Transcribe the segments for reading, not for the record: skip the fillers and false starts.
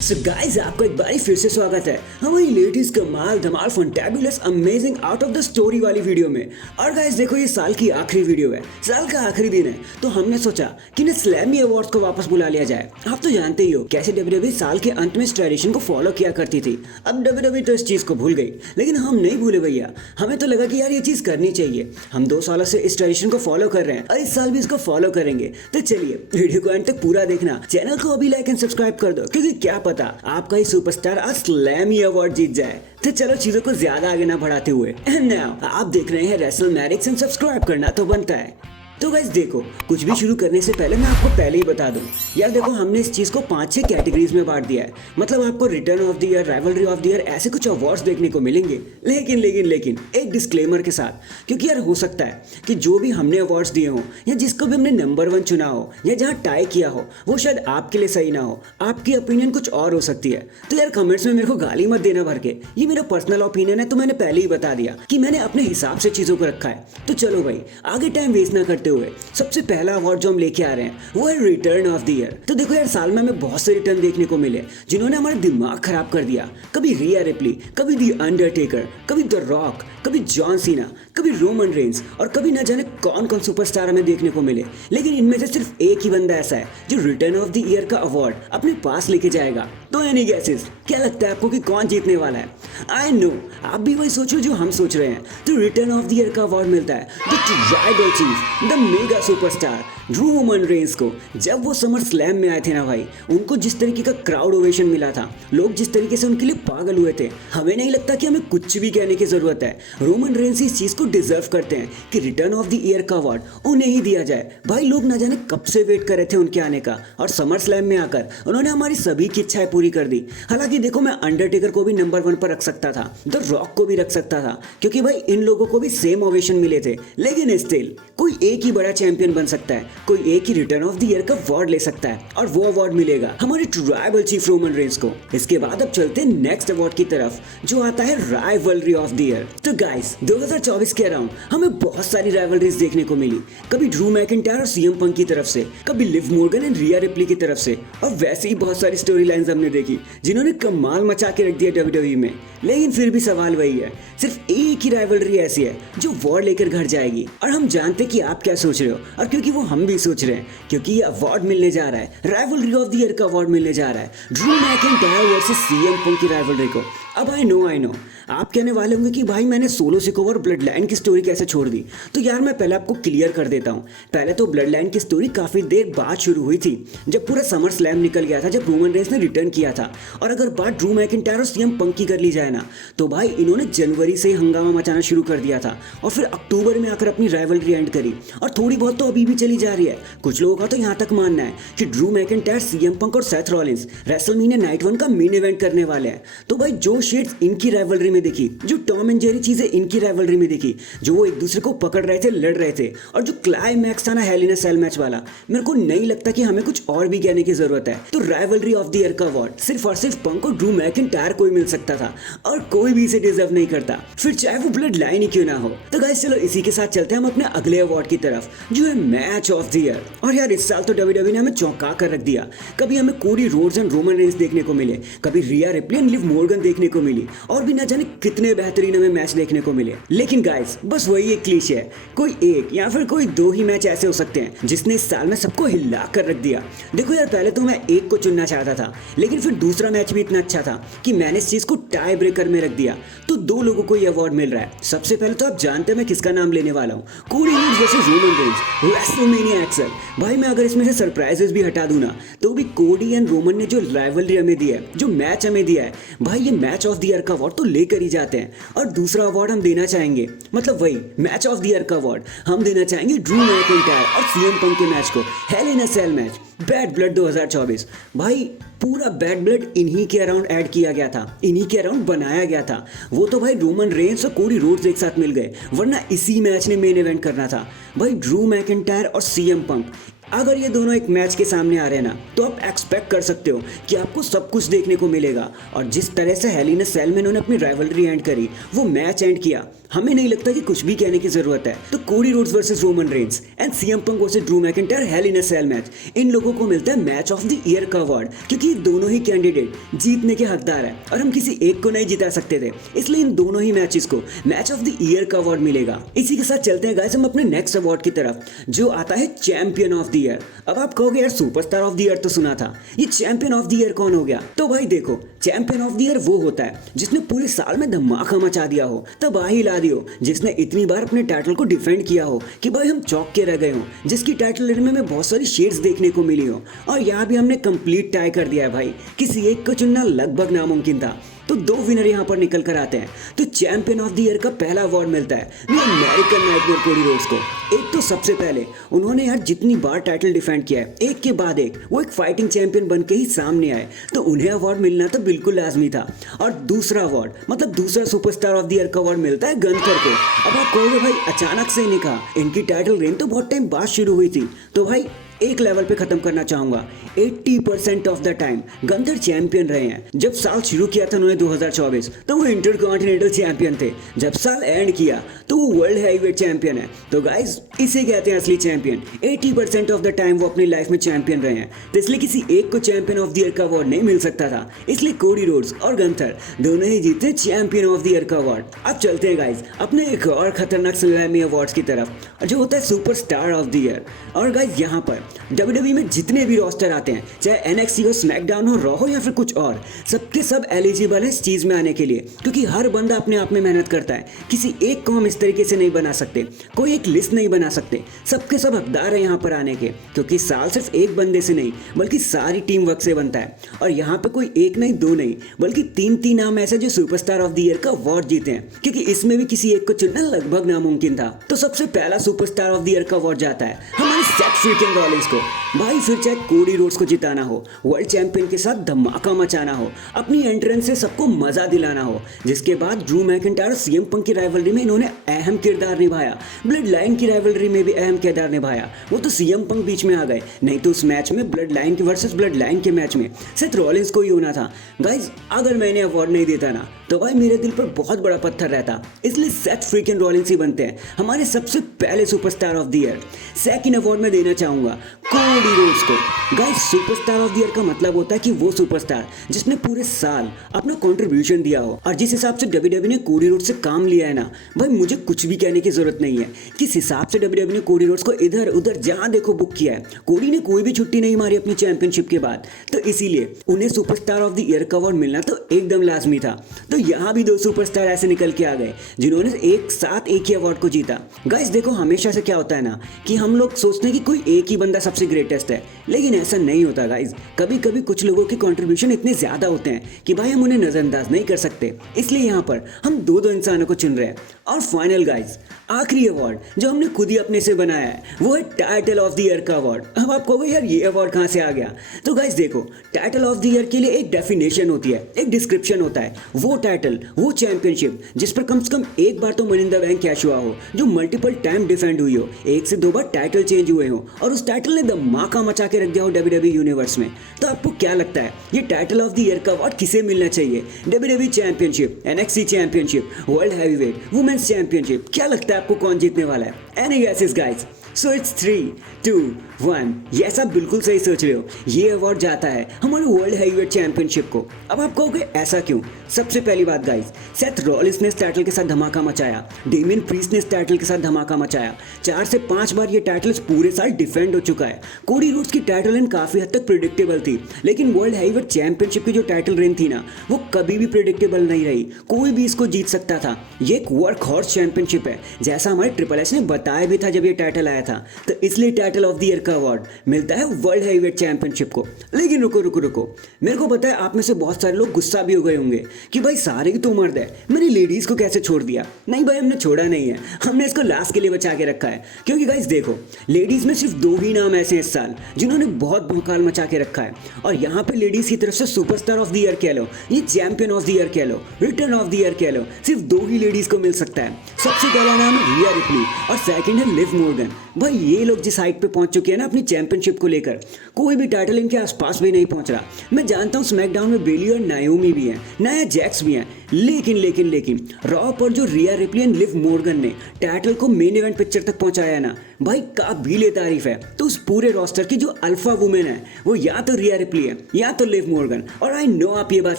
So guys आपको एक बार फिर से स्वागत है हमारी लेटेस्ट कमाल धमाल fantabulous amazing out of the story वाली वीडियो में। और गाइस देखो ये साल की आखिरी वीडियो है, साल का आखिरी दिन है, तो हमने सोचा कि ना स्लैमी अवार्ड्स को वापस बुला लिया जाए। आप तो जानते ही हो कैसे डब्ल्यूडब्ल्यूई साल के अंत में इस ट्रेडिशन को फॉलो किया करती थी। अब डब्ल्यूडब्ल्यूई तो इस चीज को भूल गई, लेकिन हम नहीं भूले भैया। हमें तो लगा कि यार ये चीज करनी चाहिए। हम 2 सालों से इस ट्रेडिशन को फॉलो कर रहे हैं और इस साल भी इसको फॉलो करेंगे। तो चलिए वीडियो को एंड तक पूरा देखना, चैनल को अभी लाइक एंड सब्सक्राइब कर दो, क्योंकि क्या पता आपका ही सुपरस्टार आज स्लैमी अवार्ड जीत जाए। तो चलो चीजों को ज्यादा आगे ना बढ़ाते हुए आप देख रहे हैं रेसल मैरिक्स एंड सब्सक्राइब करना तो बनता है। तो गाइस देखो, कुछ भी शुरू करने से पहले मैं आपको पहले ही बता दूं, यार देखो हमने इस चीज को 5-6 कैटेगरीज में बांट दिया है। मतलब आपको return of the year, rivalry of the year, ऐसे कुछ अवार्ड्स देखने को मिलेंगे। लेकिन एक डिस्क्लेमर के साथ, क्योंकि यार हो सकता है कि जो भी हमने अवार्ड्स दिए हो या जिसको भी हमने नंबर 1 चुना हो या जहाँ टाई किया हो, वो शायद आपके लिए सही ना हो। आपकी ओपिनियन कुछ और हो सकती है। तो यार कमेंट्स में मेरे को गाली मत देना भर के, ये मेरा पर्सनल ओपिनियन है। तो मैंने पहले ही बता दिया कि मैंने अपने हिसाब से चीजों को रखा है। तो चलो भाई आगे टाइम वेस्ट ना करते हुए सबसे पहला अवार्ड जो हम लेके आ रहे हैं वो है रिटर्न ऑफ द ईयर। तो देखो यार साल में हमें बहुत से रिटर्न देखने को मिले जिन्होंने हमारा दिमाग खराब कर दिया। कभी रिया रिप्ली, कभी द अंडरटेकर, कभी द रॉक, कभी जॉन सीना, कभी रोमन रेंस और कभी ना जाने कौन कौन सुपरस्टार हमें देखने को मिले। लेकिन इनमें से सिर्फ एक ही बंदा ऐसा है जो रिटर्न ऑफ द ईयर का अवार्ड अपने पास लेके जाएगा। तो एनी गेसेस, क्या लगता है आपको कि कौन जीतने वाला है? आई नो आप भी वही सोचो जो हम सोच रहे हैं। तो रिटर्न ऑफ द ईयर का अवार्ड मिलता है the tribal chief, the mega superstar Roman Reigns को। जब वो समर स्लैम में आए थे ना भाई, उनको जिस तरीके का क्राउड ओवेशन मिला था, लोग जिस तरीके से उनके लिए पागल हुए थे, हमें नहीं लगता कि हमें कुछ भी कहने की जरूरत है। रोमन रेंस इस चीज को डिजर्व करते हैं कि रिटर्न ऑफ द ईयर का अवार्ड उन्हें ही दिया जाए। भाई लोग ना जाने कब से वेट कर रहे थे उनके आने का, और समर स्लैम में आकर उन्होंने हमारी सभी की इच्छाएं पूरी कर दी। हालांकि देखो मैं अंडरटेकर को भी नंबर 1 पर रख सकता था, द रॉक को भी रख सकता था, क्योंकि भाई इन लोगों को भी सेम ओवेशन मिले थे। लेकिन स्टिल कोई एक ही बड़ा चैंपियन बन सकता है, कोई एक ही रिटर्न ऑफ द ईयर का अवार्ड ले सकता है, और वो अवार्ड मिलेगा हमारे ट्राइबल चीफ रोमन रेंस को। इसके बाद अब चलते हैं नेक्स्ट अवार्ड की तरफ, जो आता है राइवलरी ऑफ द ईयर। तो गाइस 2024 के अराउंड हमें बहुत सारी राइवलरीज देखने को मिली, कभी ड्रू मैकिंटायर और सीएम पंक की तरफ से, कभी Liv Morgan and Riya replay की तरफ से, और वैसे ही बहुत सारी स्टोरी लाइंस हमने देखी जिन्होंने कमाल मचा के रख दिया डब्ल्यूडब्ल्यूई में। लेकिन फिर भी सवाल वही है, सिर्फ एक ही राइवलरी ऐसी है जो वॉर लेकर घर जाएगी। और हम जानते कि आप क्या सोच रहे हो, और क्योंकि वो हम भी सोच रहे हैं, क्योंकि ये अवार्ड मिलने जा रहा है, राइवलरी ऑफ द ईयर का अवार्ड मिलने जा रहा है Drew McIntyre versus CM Punk की राइवलरी को। अब आई नो आप कहने वाले होंगे कि भाई मैंने सोलो सिकोवा और ब्लड लाइन की स्टोरी कैसे छोड़ दी। तो यार मैं पहले आपको क्लियर कर देता हूँ। पहले तो ब्लड लाइन की स्टोरी काफी देर बाद शुरू हुई थी, जब पूरा समर स्लैम निकल गया था, जब रोमन रेंस ने रिटर्न किया था। और अगर बात ड्रू मैकिंटायर और सीएम पंक की कर ली जाए ना, तो भाई इन्होंने जनवरी से ही हंगामा मचाना शुरू कर दिया था, और फिर अक्टूबर में आकर अपनी राइवलरी एंड करी, और थोड़ी बहुत तो अभी भी चली जा रही है। कुछ लोगों का तो यहाँ तक मानना है कि ड्रू मैकिंटायर, सीएम पंक और सेथ रॉलिंस रेसलमेनिया नाइट 1 का मेन इवेंट करने वाले हैं। तो भाई जो शेड्स इनकी राइवलरी में दिखी, जो टॉम एंड जेरी चीजें इनकी राइवलरी में दिखी, जो वो एक दूसरे को पकड़ रहे थे, लड़ रहे थे, और जो क्लाइमैक्स था ना hello in a Cell match वाला, मेरे को नहीं लगता कि हमें कुछ और भी कहने की जरूरत है। तो राइवलरी ऑफ द ईयर का अवार्ड सिर्फ और सिर्फ पंक और ड्रू मैकिंटायर को ही मिल सकता था, और कोई भी इसे डिजर्व नहीं करता, फिर चाहे वो ब्लड लाइन ही क्यों ना हो। तो गाइस चलो इसी के साथ चलते हैं हम अपने अगले अवार्ड की तरफ, जो है मैच ऑफ द ईयर। और यार इस साल तो डब्ल्यूडब्ल्यूई ने हमें चौंका कर रख दिया। कभी हमें Cody Rhodes and Roman Reigns देखने को मिले, कभी रिया रिप्ली एंड लिव मॉर्गन देखने को मिली, और भी ना जाने कितने बेहतरीन हमें मैच देखने को मिले। लेकिन गाइस बस वही एक क्लीशे है, कोई एक या फिर कोई 2 ही मैच ऐसे हो सकते हैं जिसने इस साल में सबको हिला कर रख दिया। देखो यार पहले तो मैं एक को चुनना चाहता था, लेकिन फिर दूसरा मैच भी इतना अच्छा था कि मैंने इस चीज को टाई ब्रेकर में रख दिया। तो 2 लोगों को यह अवार्ड मिल रहा है। सबसे पहले तो आप जानते हैं मैं किसका नाम लेने वाला हूँ, Cody Rhodes versus Roman Reigns, WrestleMania XL. भाई मैं अगर इसमें से सरप्राइजेस भी हटा दूं ना, तो भी कोडी एंड रोमन ने जो राइवलरी हमें दी है, जो मैच हमें दिया है, भाई ये मैच ऑफ द ईयर का अवार्ड तो लेकर ही जाते हैं। और दूसरा अवार्ड हम देना चाहेंगे, मतलब वही मैच ऑफ द ईयर का अवार्ड हम देना चाहेंगे ड्रू मैकिंटायर और सीएम पंक के मैच को, hello in a Cell match, bad blood 2024। भाई पूरा बैड ब्लड इन्हीं के अराउंड ऐड किया गया था, इन्हीं के अराउंड बनाया गया था। वो तो भाई रोमन रेंस और कोडी रोड्स एक साथ मिल गए, वरना इसी मैच ने मेन इवेंट करना था। भाई ड्रू मैकिंटायर और सीएम पंक अगर ये दोनों एक मैच के सामने आ रहे हैं ना, तो आप एक्सपेक्ट कर सकते हो कि आपको सब कुछ देखने को मिलेगा। और जिस तरह से हेल इन अ सेल में उन्होंने अपनी राइवलरी एंड करी, वो मैच एंड किया, हमें नहीं लगता कि कुछ भी कहने की जरूरत है। तो Cody Rhodes versus Roman Reigns and CM Punk versus Drew McIntyre Hell in a Cell match, इन लोगों को मिलता है मैच ऑफ द ईयर का अवार्ड, क्योंकि दोनों ही कैंडिडेट जीतने के हकदार है और हम किसी एक को नहीं जिता सकते थे, इसलिए इन दोनों ही मैचेस को मैच ऑफ द ईयर का अवार्ड मिलेगा। इसी के साथ चलते हैं गाइस हम अपने नेक्स्ट अवार्ड की तरफ, जो आता है चैंपियन ऑफ द ईयर। अब आप कहोगे यार सुपरस्टार ऑफ द ईयर तो सुना था, ये चैंपियन ऑफ द ईयर कौन हो गया? तो भाई देखो, चैंपियन ऑफ द ईयर वो होता है जिसने पूरे साल में धमाका मचा दिया हो, तबाही ला दी हो, जिसने इतनी बार अपने टाइटल को डिफेंड किया हो कि भाई हम चौंक के रह गए हो, जिसकी टाइटल लेने में बहुत सारी शेड्स देखने को मिली हो। और यहाँ भी हमने कंप्लीट टाई कर दिया है भाई, किसी एक को चुनना लगभग नामुमकिन था। तो दो विनर यहाँ पर निकल कर आते हैं। तो चैंपियन ऑफ द ईयर का पहला अवार्ड मिलता है अमेरिकन नाइटमेयर कोडी रोड्स को। एक तो सबसे पहले उन्होंने यार जितनी बार टाइटल डिफेंड किया है, एक के बाद एक, वो एक फाइटिंग चैंपियन बन के ही सामने आए, तो उन्हें अवार्ड मिलना तो बिल्कुल लाजमी था। और दूसरा अवार्ड मतलब दूसरा सुपरस्टार ऑफ द ईयर का अवार्ड मिलता है गंथर को। अब आप कहोगे भाई अचानक से इन्हें कहा, इनकी टाइटल रेन तो बहुत टाइम बाद शुरू हुई थी। तो भाई एक लेवल पे खत्म करना चाहूंगा, 80% of the time Gunther champion रहे हैं। जब साल शुरू किया था उन्होंने 2024, तो वो इंटरकॉन्टिनेंटल चैंपियन थे। जब साल एंड किया तो वो वर्ल्ड हैवीवेट चैंपियन है। तो गाइस इसे कहते हैं असली चैंपियन। 80% ऑफ द टाइम वो अपनी लाइफ में चैंपियन रहे हैं, तो इसलिए किसी एक को चैंपियन ऑफ द ईयर का अवार्ड नहीं मिल सकता था। इसलिए कोडी रोड्स और गंथर दोनों ही जीते चैंपियन ऑफ द ईयर का अवार्ड। अब चलते हैं गाइस अपने एक और खतरनाक स्लैमी अवार्ड्स की तरफ, जो होता है सुपरस्टार ऑफ द ईयर। और गाइस यहाँ पर WWE में जितने भी रोस्टर आते हैं, चाहे NXT हो, स्मैकडाउन हो, रॉ हो या फिर कुछ और, सबके सब एलिजिबल है इस चीज में आने के लिए, क्योंकि हर बंदा अपने आप में मेहनत करता है। किसी एक को हम इस तरीके से नहीं बना सकते, कोई एक लिस्ट नहीं बना सकते, सबके सब हकदार है यहाँ पर आने के, क्योंकि साल सिर्फ एक बंदे से नहीं बल्कि सारी टीम वर्क से बनता है। और यहाँ पे कोई एक नहीं, दो नहीं, बल्कि तीन नाम ऐसे जो सुपरस्टार ऑफ द ईयर का अवार्ड जीते हैं, क्योंकि इसमें भी किसी एक को चुनना लगभग नामुमकिन था। तो सबसे पहला सुपरस्टार ऑफ द ईयर का अवार्ड जाता है हमारे सेथ फ्रीकिंग रॉलिंस को। भाई फिर चाहे कोडी रोड्स को जिताना हो, वर्ल्ड चैंपियन के साथ धमाका मचाना हो, अपनी एंट्रेंस से सबको मजा दिलाना हो, जिसके बाद ड्रू मैकिंटायर और सीएम पंक की राइवलरी में इन्होंने अहम किरदार निभाया, ब्लड लाइन की राइवलरी में भी अहम किरदार निभाया। वो तो सीएम पंक बीच में आ गए, नहीं तो उस मैच में ब्लड लाइन के वर्सेस ब्लड लाइन के मैच में सेथ रॉलिंस को ही होना था। गाइज अगर मैंने अवार्ड नहीं देता ना, तो भाई मेरे दिल पर बहुत बड़ा पत्थर रहता, इसलिए सेथ फ्रीकिंग रॉलिंस ही बनते हैं हमारे सबसे पहले superstar of the year. Second award में देना चाहूंगा कोडी रोड्स को। Guys superstar of the year का मतलब होता है कि वो सुपरस्टार जिसने पूरे साल अपना कंट्रीब्यूशन दिया हो। और जिस हिसाब से WWE ने कोडी रोड्स से काम लिया है ना, भाई मुझे कुछ भी कहने की जरूरत नहीं है। किस हिसाब से WWE ने कोडी रोड्स को इधर उधर जहां देखो बुक किया है, कोडी ने कोई भी छुट्टी नहीं मारी अपनी चैंपियनशिप के बाद, तो इसीलिए उन्हें सुपरस्टार ऑफ द ईयर का अवार्ड मिलना तो एकदम लाजमी था। तो यहाँ भी दो सुपरस्टार ऐसे निकल के आ गए जिन्होंने एक साथ एक ही अवार्ड को जीता। गाइस देखो हमेशा से क्या होता है ना, कि हम लोग सोचते हैं कि कोई एक ही बंदा सबसे ग्रेटेस्ट है, लेकिन ऐसा नहीं होता गाइस। कभी कभी कुछ लोगों के कंट्रीब्यूशन इतने ज्यादा होते हैं कि भाई हम उन्हें नजरअंदाज नहीं कर सकते, इसलिए यहाँ पर हम दो इंसानों को चुन रहे हैं। और फाइनल गाइस आखिरी अवार्ड जो हमने खुद ही अपने से बनाया है, वो है टाइटल ऑफ द ईयर का अवार्ड। अब आप कहोगे यार ये अवार्ड कहाँ से आ गया? तो गाइस देखो, टाइटल ऑफ द ईयर के लिए एक डेफिनेशन होती है, एक डिस्क्रिप्शन होता है। वो टाइटल, वो चैंपियनशिप जिस पर कम से कम एक बार तो money in the bank cash हुआ हो, जो मल्टीपल टाइम डिफेंड हुई हो, एक से दो बार टाइटल चेंज हुए हो, और उस टाइटल ने धमाका मचा के रख दिया हो WWE यूनिवर्स में। तो आपको क्या लगता है ये टाइटल ऑफ द ईयर का अवार्ड किसे मिलना चाहिए? WWE championship, NXT championship, world heavyweight, women's championship, क्या लगता है आपको कौन जीतने वाला है? Any guesses guys? So it's 3, 2, 1। Yes आप बिल्कुल सही सोच रहे हो, ये अवार्ड जाता है हमारे वर्ल्ड हैवीवेट चैंपियनशिप को। अब आप कहोगे ऐसा क्यों? सबसे पहली बात गाइस, सेथ रॉलिंस ने इस टाइटल के साथ धमाका मचाया, डेमियन प्रीस्ट ने इस टाइटल के साथ धमाका मचाया, 4 से 5 बार ये टाइटल पूरे साल डिफेंड हो चुका है। कोडी रोड्स की टाइटल रेन काफी हद तक प्रिडिक्टेबल थी, लेकिन वर्ल्ड हैवीवेट चैंपियनशिप की जो टाइटल रेन थी ना, वो कभी भी प्रिडिक्टेबल नहीं रही, कोई भी इसको जीत सकता था। ये एक वर्क हॉर्स चैंपियनशिप है, जैसा हमारे ट्रिपल एच ने बताया भी था जब ये टाइटल आया था। तो इसलिए टाइटल ऑफ द ईयर का अवार्ड मिलता है वर्ल्ड हैवीवेट चैंपियनशिप को। लेकिन रुको रुको रुको, मेरे को पता है आप में से बहुत सारे लोग गुस्सा भी हो गए होंगे कि भाई सारे की तो मर्द है, मैंने लेडीज को कैसे छोड़ दिया? नहीं भाई, हमने छोड़ा नहीं है, हमने इसको लास्ट के लिए बचा के रखा है। क्योंकि गाइस देखो, लेडीज में सिर्फ 2 ही नाम ऐसे हैं इस साल जिन्होंने बहुत भौकाल मचा के रखा है, और यहाँ पे लेडीज की तरफ से सुपरस्टार ऑफ द ईयर कह लो, ये चैंपियन ऑफ द ईयर कह लो, रिटर्न ऑफ द ईयर कह लो, सिर्फ 2 ही लेडीज को मिल सकता है। सबसे पहला नाम है रिया रिप्ली और सेकंड है लिव मॉर्गन। भाई ये लोग जिस हाइट पे पहुंच चुके हैं ना अपनी चैंपियनशिप को लेकर, कोई भी टाइटल इनके आसपास भी नहीं पहुंच रहा। मैं जानता हूँ स्मैकडाउन में बेली और नायोमी भी हैं, नाया जैक्स भी हैं, लेकिन रॉ पर जो रिया रिप्ली एंड लिव मॉर्गन ने टाइटल को मेन इवेंट पिक्चर तक पहुंचाया ना भाई, काबिले तारीफ है। तो उस पूरे रोस्टर की जो अल्फा वुमेन है वो या तो रिया रिप्ली है या तो लिव मॉर्गन, और आई नो आप ये बात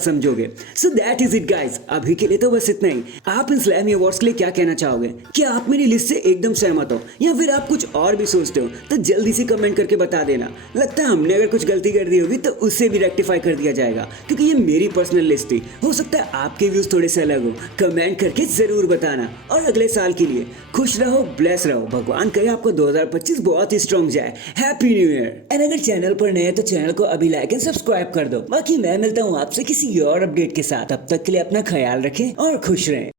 समझोगे। So that is it guys, अभी के लिए तो बस इतना ही। आप इन स्लैमी अवार्ड्स के लिए क्या कहना चाहोगे? क्या आप मेरी लिस्ट से एकदम सहमत हो या फिर आप कुछ और भी सोचते हो? तो जल्दी से कमेंट करके बता देना। लगता है हमने अगर कुछ गलती कर दी होगी तो उससे भी रेक्टिफाई कर दिया जाएगा, क्योंकि ये मेरी पर्सनल लिस्ट थी। हो सकता है आपके व्यूज थोड़े से अलग हो, कमेंट करके जरूर बताना। और अगले साल के लिए खुश रहो, ब्लेस रहो, भगवान करे आपको 2025 बहुत ही स्ट्रॉन्ग जाए। Happy new year. एंड अगर चैनल पर नए हैं तो चैनल को अभी लाइक एंड सब्सक्राइब कर दो। बाकी मैं मिलता हूँ आपसे किसी और अपडेट के साथ। अब तक के लिए अपना ख्याल रखें और खुश रहें।